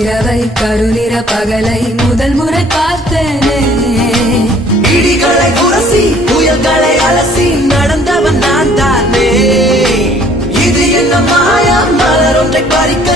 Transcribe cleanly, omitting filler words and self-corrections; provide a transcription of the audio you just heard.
இரவை கருநிற பகலை முதல் முறை பார்த்தேனே. இடிகளை உரசி புயல்களை அலசி நடந்தவன் நான் தானே. இது என்ன மாயா மலர் ஒன்றை பறிக்க